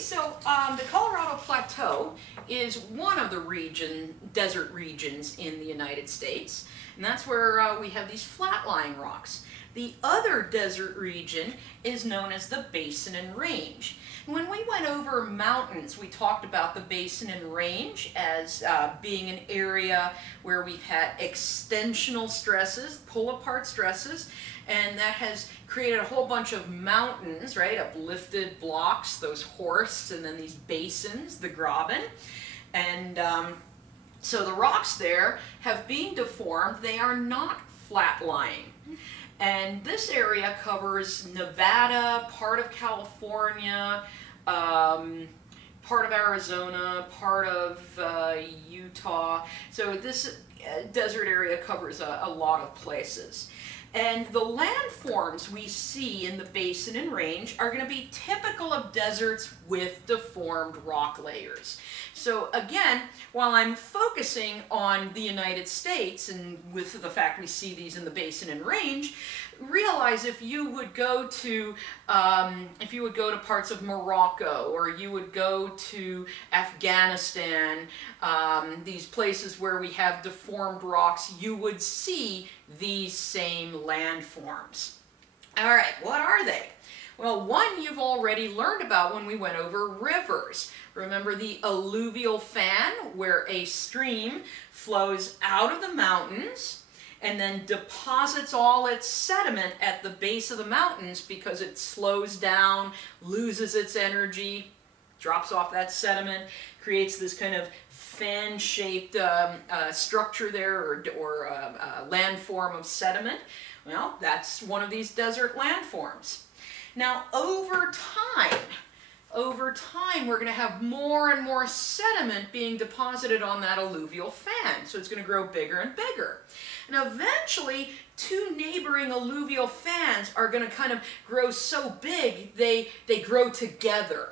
So the Colorado Plateau is one of the desert regions in the United States, and that's where we have these flat-lying rocks. The other desert region is known as the Basin and Range. When we went over mountains, we talked about the Basin and Range as being an area where we've had extensional stresses, pull-apart stresses, and that has created a whole bunch of mountains, right? Uplifted blocks, those horsts, and then these basins, the graben. And so the rocks there have been deformed. They are not flat-lying. And this area covers Nevada, part of California, part of Arizona, part of Utah. So this desert area covers a lot of places. And the landforms we see in the Basin and Range are going to be typical of deserts with deformed rock layers. So again, while I'm focusing on the United States and with the fact we see these in the Basin and Range, realize if you would go to parts of Morocco, or you would go to Afghanistan, these places where we have deformed rocks, you would see these same landforms. All right, what are they? Well, one you've already learned about when we went over rivers. Remember the Alluvial Fan, where a stream flows out of the mountains and then deposits all its sediment at the base of the mountains because it slows down, loses its energy, drops off that sediment, creates this kind of fan-shaped structure there, or landform of sediment. Well, that's one of these desert landforms. Now, over time, we're going to have more and more sediment being deposited on that alluvial fan. So it's going to grow bigger and bigger. And eventually, two neighboring alluvial fans are going to kind of grow so big, they grow together.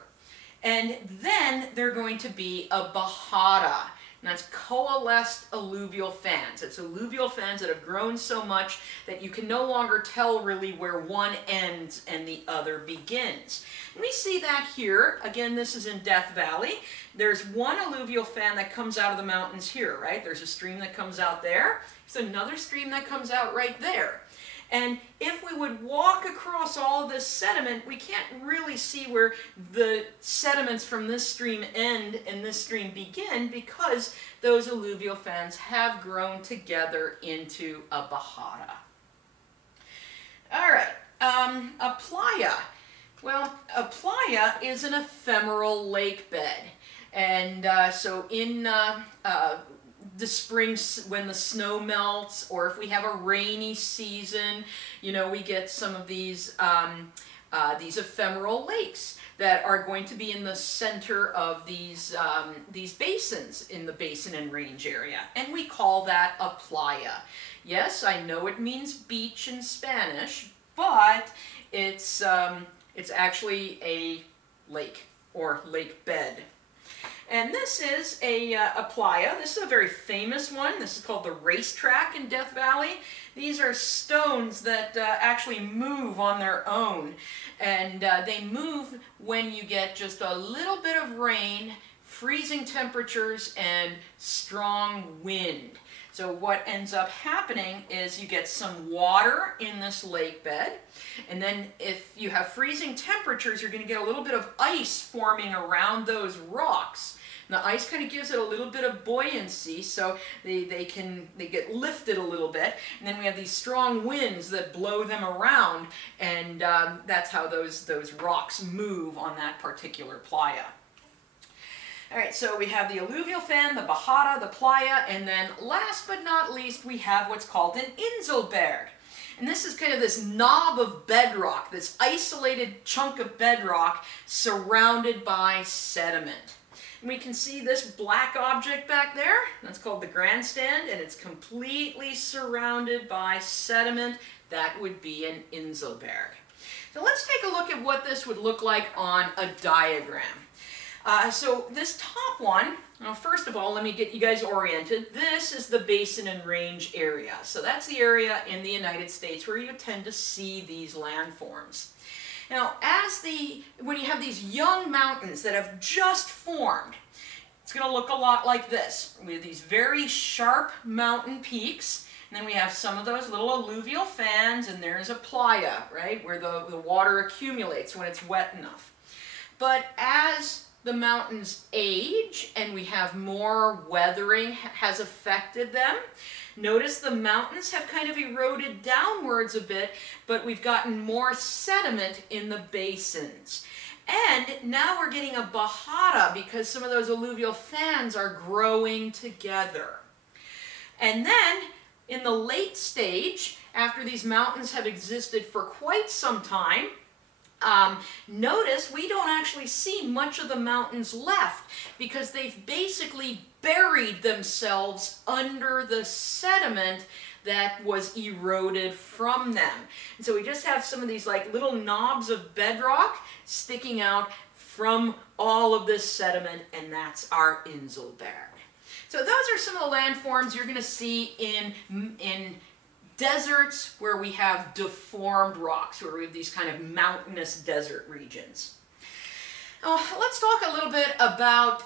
And then they're going to be a bahada. And that's coalesced alluvial fans. It's alluvial fans that have grown so much that you can no longer tell really where one ends and the other begins. And we see that here. Again, this is in Death Valley. There's one alluvial fan that comes out of the mountains here, right? There's a stream that comes out there. There's another stream that comes out right there. And if we would walk across all of this sediment, we can't really see where the sediments from this stream end and this stream begin, because those alluvial fans have grown together into a bahada. All right, a playa. Well, a playa is an ephemeral lake bed. And so in the spring, when the snow melts, or if we have a rainy season, you know, we get some of these ephemeral lakes that are going to be in the center of these basins in the Basin and Range area, and we call that a playa. Yes, I know it means beach in Spanish, but it's actually a lake or lake bed. And this is a playa. This is a very famous one. This is called the racetrack in Death Valley. These are stones that actually move on their own. And they move when you get just a little bit of rain, freezing temperatures, and strong wind. So what ends up happening is you get some water in this lake bed, and then if you have freezing temperatures, you're going to get a little bit of ice forming around those rocks. And the ice kind of gives it a little bit of buoyancy, so they get lifted a little bit, and then we have these strong winds that blow them around, and that's how those rocks move on that particular playa. All right, so we have the alluvial fan, the bahada, the playa, and then last but not least, we have what's called an Inselberg. And this is kind of this knob of bedrock, this isolated chunk of bedrock surrounded by sediment. And we can see this black object back there. That's called the grandstand, and it's completely surrounded by sediment. That would be an Inselberg. So let's take a look at what this would look like on a diagram. So this top one, well, first of all, let me get you guys oriented. This is the Basin and Range area. So that's the area in the United States where you tend to see these landforms. Now, when you have these young mountains that have just formed, it's going to look a lot like this. We have these very sharp mountain peaks, and then we have some of those little alluvial fans, and there's a playa, right, where the water accumulates when it's wet enough. But as the mountains age and we have more weathering has affected them, notice the mountains have kind of eroded downwards a bit, but we've gotten more sediment in the basins. And now we're getting a bajada because some of those alluvial fans are growing together. And then in the late stage, after these mountains have existed for quite some time, notice we don't actually see much of the mountains left because they've basically buried themselves under the sediment that was eroded from them. And so we just have some of these like little knobs of bedrock sticking out from all of this sediment, and that's our Inselberg. So those are some of the landforms you're going to see in deserts where we have deformed rocks, where we have these kind of mountainous desert regions. Now, let's talk a little bit about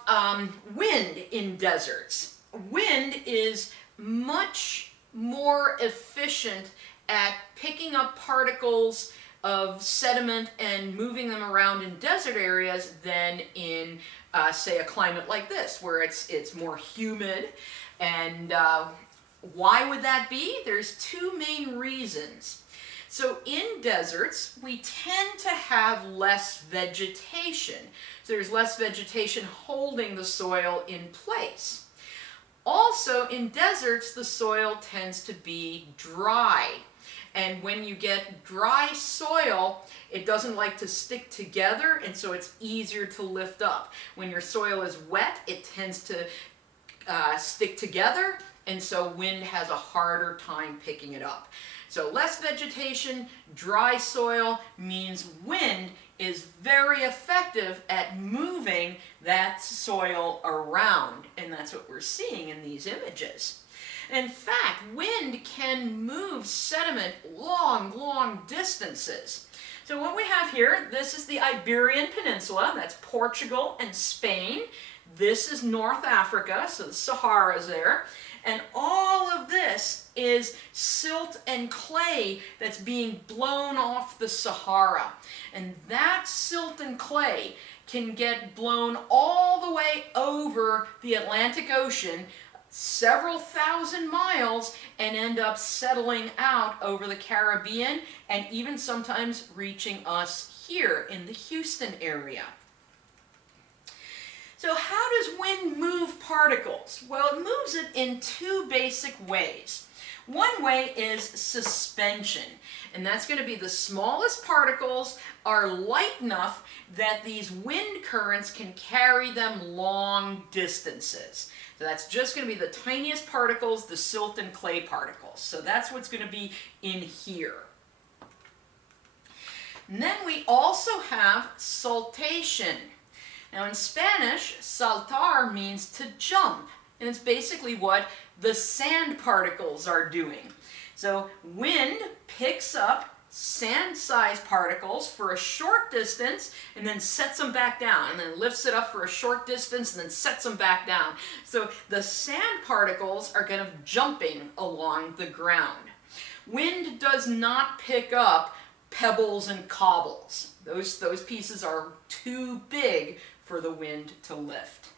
wind in deserts. Wind is much more efficient at picking up particles of sediment and moving them around in desert areas than in, say, a climate like this, where it's more humid. And why would that be? There's two main reasons. So in deserts, we tend to have less vegetation. So there's less vegetation holding the soil in place. Also, in deserts, the soil tends to be dry. And when you get dry soil, it doesn't like to stick together, and so it's easier to lift up. When your soil is wet, it tends to stick together, and so wind has a harder time picking it up. So less vegetation, dry soil means wind is very effective at moving that soil around, and that's what we're seeing in these images. In fact, wind can move sediment long distances. So what we have here, this is the Iberian Peninsula, that's Portugal and Spain. This is North Africa, so the Sahara is there. And all of this is silt and clay that's being blown off the Sahara. And that silt and clay can get blown all the way over the Atlantic Ocean, several thousand miles, and end up settling out over the Caribbean and even sometimes reaching us here in the Houston area. So how does wind move particles? Well, it moves it in two basic ways. One way is suspension, and that's going to be the smallest particles are light enough that these wind currents can carry them long distances. So that's just going to be the tiniest particles, the silt and clay particles. So that's what's going to be in here. And then we also have saltation. Now in Spanish, saltar means to jump, and it's basically what the sand particles are doing. So wind picks up sand-sized particles for a short distance and then sets them back down, and then lifts it up for a short distance and then sets them back down. So the sand particles are kind of jumping along the ground. Wind does not pick up pebbles and cobbles. Those pieces are too big for the wind to lift.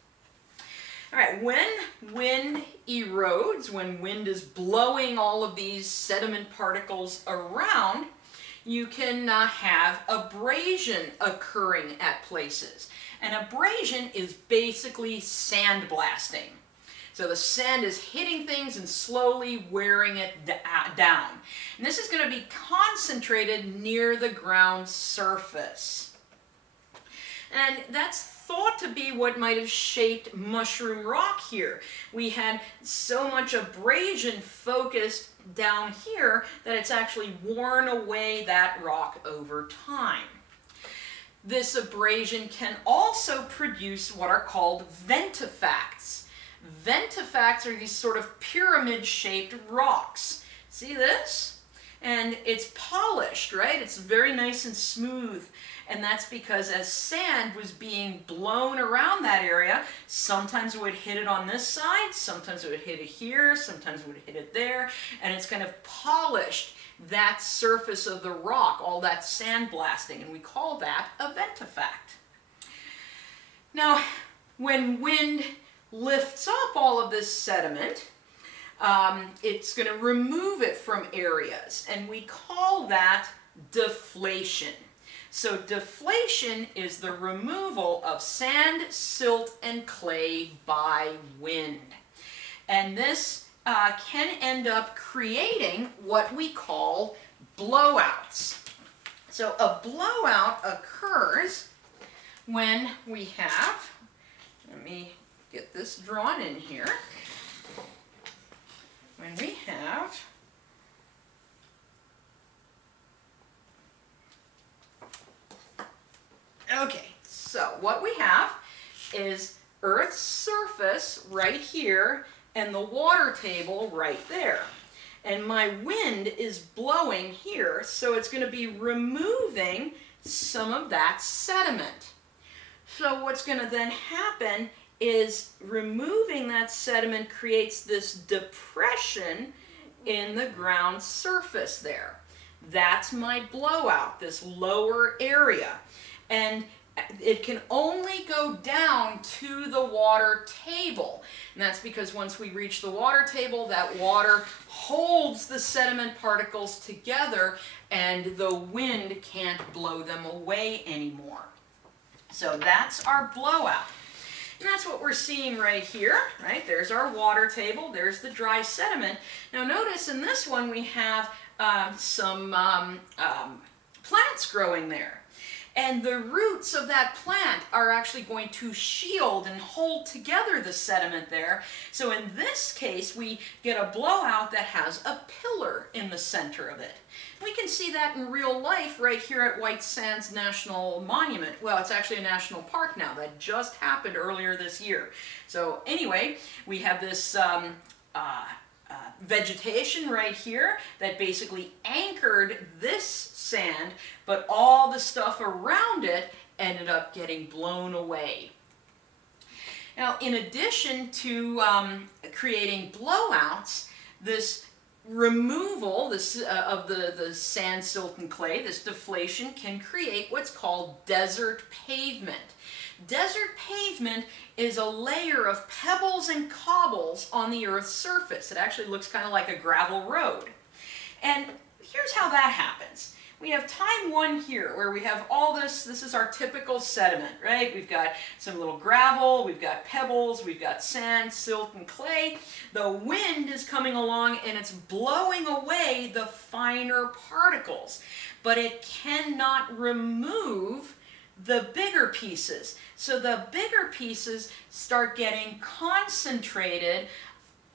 All right, when wind erodes, when wind is blowing all of these sediment particles around, you can have abrasion occurring at places. And abrasion is basically sandblasting. So the sand is hitting things and slowly wearing it down. And this is going to be concentrated near the ground surface. And that's thought to be what might have shaped mushroom rock here. We had so much abrasion focused down here that it's actually worn away that rock over time. This abrasion can also produce what are called ventifacts. Ventifacts are these sort of pyramid-shaped rocks. See this? and it's polished, right? It's very nice and smooth. And that's because as sand was being blown around that area, sometimes it would hit it on this side, sometimes it would hit it here, sometimes it would hit it there, and it's kind of polished that surface of the rock, all that sand blasting, and we call that a ventifact. Now, when wind lifts up all of this sediment, it's going to remove it from areas, and we call that deflation. So deflation is the removal of sand, silt, and clay by wind. And this can end up creating what we call blowouts. So a blowout occurs when we have, let me get this drawn in here, when we have okay, so what we have is Earth's surface right here and the water table right there. And my wind is blowing here, so it's going to be removing some of that sediment. So what's going to then happen is removing that sediment creates this depression in the ground surface there. That's my blowout, this lower area. And it can only go down to the water table. And that's because once we reach the water table, that water holds the sediment particles together and the wind can't blow them away anymore. So that's our blowout. And that's what we're seeing right here, right? There's our water table, there's the dry sediment. Now notice in this one we have some plants growing there. And the roots of that plant are actually going to shield and hold together the sediment there. So in this case, we get a blowout that has a pillar in the center of it. We can see that in real life right here at White Sands National Monument. Well, it's actually a national park now. That just happened earlier this year. So anyway, we have this vegetation right here that basically anchored this sand, but all the stuff around it ended up getting blown away. Now, in addition to creating blowouts, this removal of the sand, silt, and clay, this deflation, can create what's called desert pavement. Desert pavement is a layer of pebbles and cobbles on the Earth's surface. It actually looks kind of like a gravel road. And here's how that happens. We have time one here where we have all this is our typical sediment, right? We've got some little gravel, we've got pebbles, we've got sand, silt, and clay. The wind is coming along and it's blowing away the finer particles, but it cannot remove the bigger pieces. So the bigger pieces start getting concentrated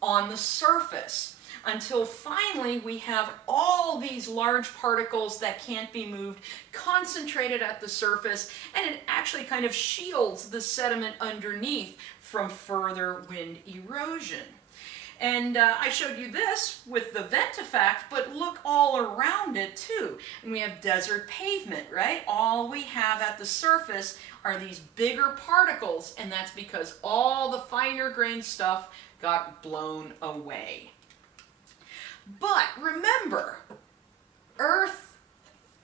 on the surface until finally we have all these large particles that can't be moved concentrated at the surface, and it actually kind of shields the sediment underneath from further wind erosion. And I showed you this with the ventifact, but look all around it too. And we have desert pavement, right? All we have at the surface are these bigger particles, and that's because all the finer grained stuff got blown away. But remember, Earth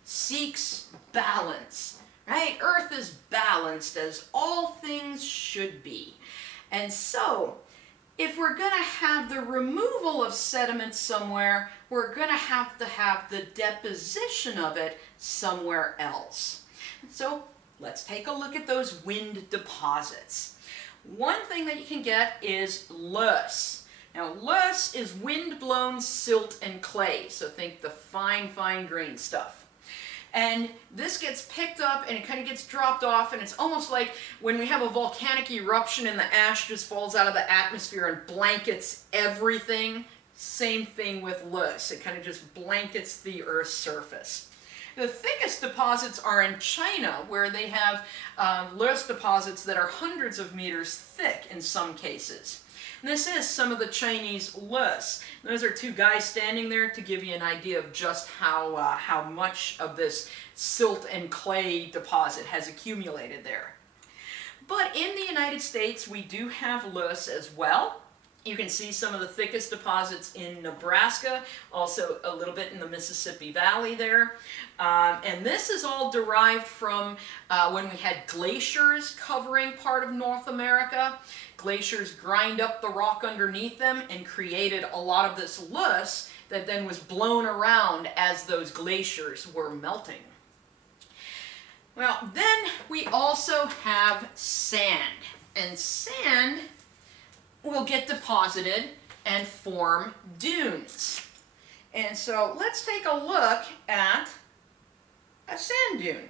seeks balance, right? Earth is balanced as all things should be. And so, if we're going to have the removal of sediment somewhere, we're going to have the deposition of it somewhere else. So let's take a look at those wind deposits. One thing that you can get is loess. Now loess is wind-blown silt and clay, so think the fine, fine grained stuff. And this gets picked up and it kind of gets dropped off, and it's almost like when we have a volcanic eruption and the ash just falls out of the atmosphere and blankets everything. Same thing with loess. It kind of just blankets the Earth's surface. The thickest deposits are in China, where they have loess deposits that are hundreds of meters thick in some cases. And this is some of the Chinese loess. Those are two guys standing there to give you an idea of just how much of this silt and clay deposit has accumulated there. But in the United States, we do have loess as well. You can see some of the thickest deposits in Nebraska, also a little bit in the Mississippi Valley there. And this is all derived from when we had glaciers covering part of North America. Glaciers grind up the rock underneath them and created a lot of this loess that then was blown around as those glaciers were melting. Well, then we also have sand. And sand will get deposited and form dunes. And so let's take a look at a sand dune.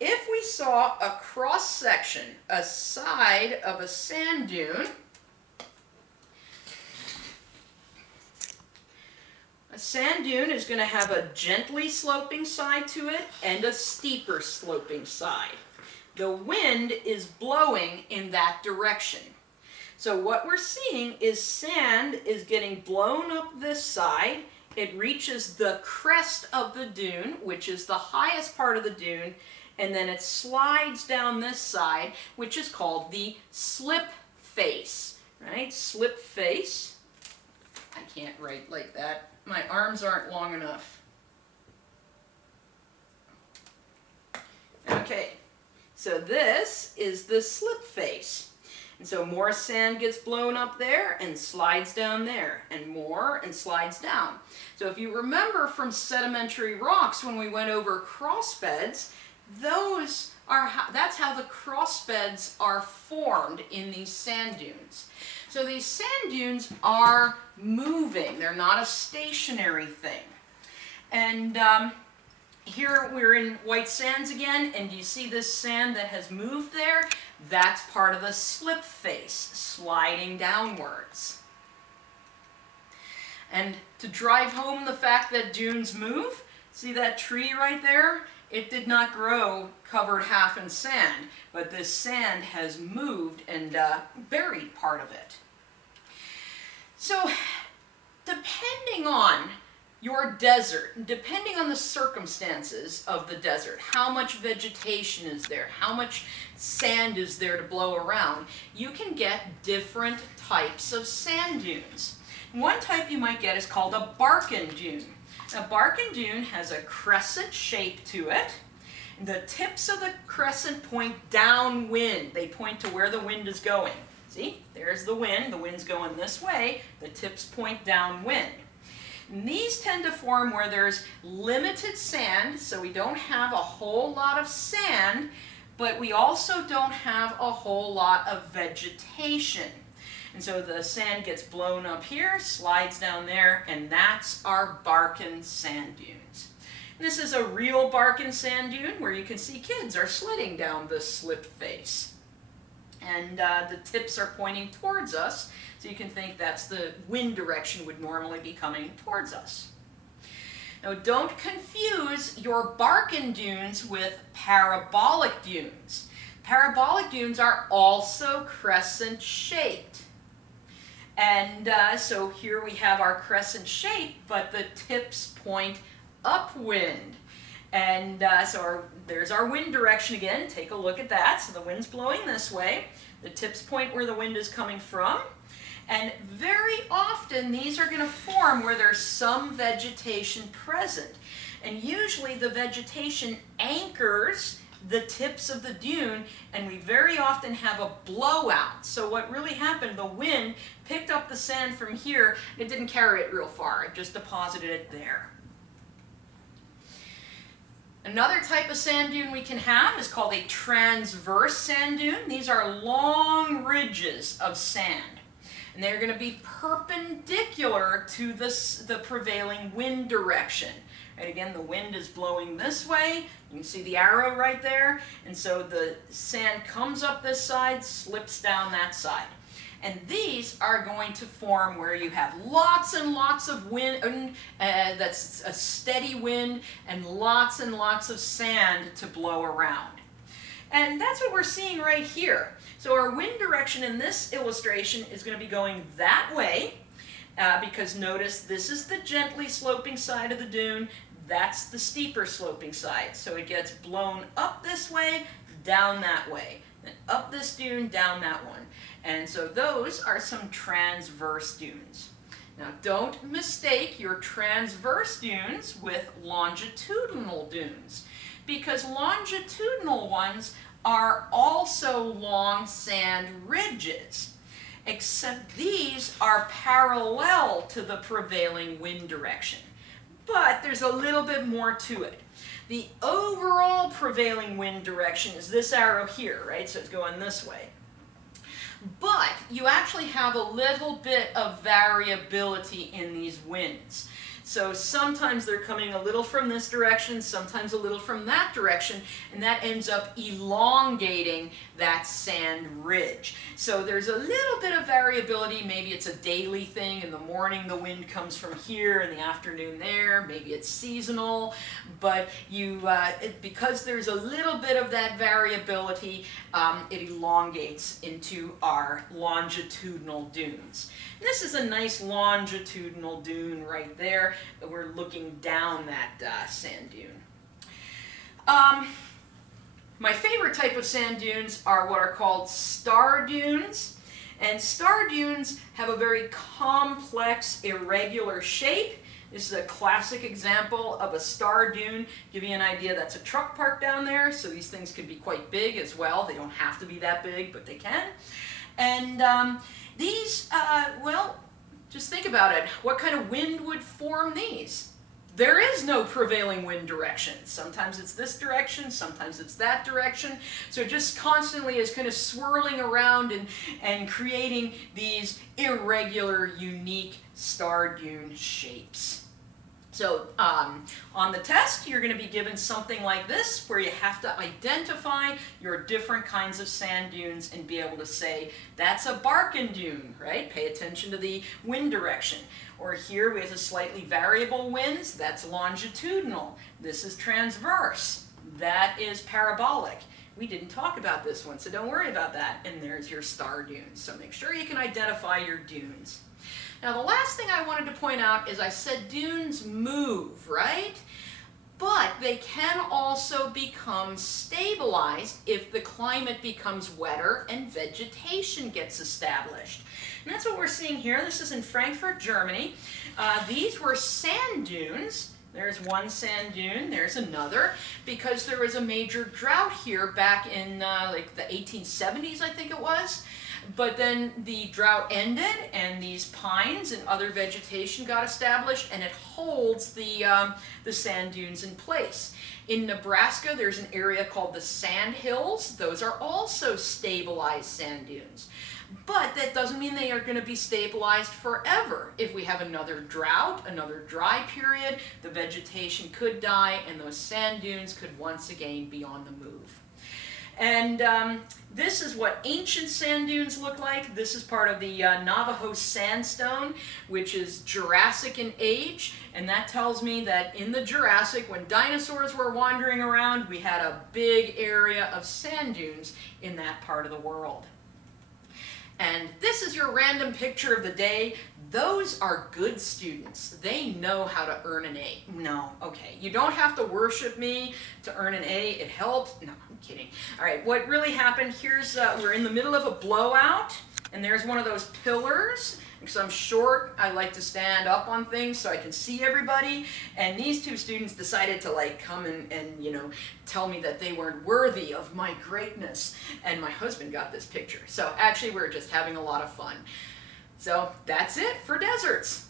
If we saw a cross section, a side of a sand dune, a sand dune is going to have a gently sloping side to it and a steeper sloping side. The wind is blowing in that direction. So what we're seeing is sand is getting blown up this side. It reaches the crest of the dune, which is the highest part of the dune, and then it slides down this side, which is called the slip face, right? Slip face. I can't write like that. My arms aren't long enough. Okay, so this is the slip face. And so more sand gets blown up there and slides down there, and more and slides down. So if you remember from sedimentary rocks when we went over crossbeds, that's how the crossbeds are formed in these sand dunes. So these sand dunes are moving. They're not a stationary thing. And here we're in white sands again, and you see this sand that has moved there? That's part of the slip face, sliding downwards. And to drive home the fact that dunes move, see that tree right there? It did not grow covered half in sand, but this sand has moved and buried part of it. So, depending on your desert, depending on the circumstances of the desert, how much vegetation is there, how much sand is there to blow around, you can get different types of sand dunes. One type you might get is called a Barken dune. A Barken dune has a crescent shape to it. The tips of the crescent point downwind. They point to where the wind is going. See, there's the wind's going this way, the tips point downwind. And these tend to form where there's limited sand, so we don't have a whole lot of sand, but we also don't have a whole lot of vegetation. And so the sand gets blown up here, slides down there, and that's our Barken sand dunes. And this is a real Barken sand dune where you can see kids are sledding down this slip face. And the tips are pointing towards us, so you can think that's the wind direction would normally be coming towards us. Now don't confuse your Barken dunes with parabolic dunes. Parabolic dunes are also crescent shaped. And so here we have our crescent shape, but the tips point upwind. And there's our wind direction again. Take a look at that. So the wind's blowing this way. The tips point where the wind is coming from. And very often these are going to form where there's some vegetation present. And usually the vegetation anchors the tips of the dune, and we very often have a blowout. So what really happened, the wind picked up the sand from here, it didn't carry it real far, it just deposited it there. Another type of sand dune we can have is called a transverse sand dune. These are long ridges of sand. And they're going to be perpendicular to the prevailing wind direction. Right, again, the wind is blowing this way. You can see the arrow right there. And so the sand comes up this side, slips down that side. And these are going to form where you have lots and lots of wind, that's a steady wind, and lots of sand to blow around. And that's what we're seeing right here. So our wind direction in this illustration is going to be going that way, because notice this is the gently sloping side of the dune, that's the steeper sloping side. So it gets blown up this way, down that way, then up this dune, down that one. And so those are some transverse dunes. Now don't mistake your transverse dunes with longitudinal dunes, because longitudinal ones are also long sand ridges, except these are parallel to the prevailing wind direction. But there's a little bit more to it. The overall prevailing wind direction is this arrow here, right? So it's going this way. But you actually have a little bit of variability in these winds. So sometimes they're coming a little from this direction, sometimes a little from that direction, and that ends up elongating that sand ridge. So there's a little bit of variability. Maybe it's a daily thing. In the morning the wind comes from here, in the afternoon there. Maybe it's seasonal. But because there's a little bit of that variability, it elongates into our longitudinal dunes. This is a nice longitudinal dune right there. We're looking down that sand dune. My favorite type of sand dunes are what are called star dunes. And star dunes have a very complex, irregular shape. This is a classic example of a star dune. Give you an idea, that's a truck park down there, so these things can be quite big as well. They don't have to be that big, but they can. And these, well, just think about it. What kind of wind would form these? There is no prevailing wind direction. Sometimes it's this direction, sometimes it's that direction. So it just constantly is kind of swirling around and creating these irregular, unique star dune shapes. So on the test, you're going to be given something like this, where you have to identify your different kinds of sand dunes and be able to say, that's a Barken dune, right? Pay attention to the wind direction. Or here we have a slightly variable winds, that's longitudinal. This is transverse. That is parabolic. We didn't talk about this one, so don't worry about that. And there's your star dunes. So make sure you can identify your dunes. Now the last thing I wanted to point out is I said dunes move, right? But they can also become stabilized if the climate becomes wetter and vegetation gets established. And that's what we're seeing here. This is in Frankfurt, Germany. These were sand dunes. There's one sand dune, there's another, because there was a major drought here back in like the 1870s, I think it was. But then the drought ended, and these pines and other vegetation got established, and it holds the sand dunes in place. In Nebraska, there's an area called the Sand Hills. Those are also stabilized sand dunes. But that doesn't mean they are going to be stabilized forever. If we have another drought, another dry period, the vegetation could die, and those sand dunes could once again be on the move. And this is what ancient sand dunes look like. This is part of the Navajo sandstone, which is Jurassic in age. And that tells me that in the Jurassic, when dinosaurs were wandering around, we had a big area of sand dunes in that part of the world. And this is your random picture of the day. Those are good students. They know how to earn an A. No, okay, you don't have to worship me to earn an A. It helped. No, I'm kidding. All right, what really happened, here's, we're in the middle of a blowout, and there's one of those pillars. Because I'm short, I like to stand up on things so I can see everybody. And these two students decided to like come and you know, tell me that they weren't worthy of my greatness. And my husband got this picture. So actually we're just having a lot of fun. So that's it for deserts.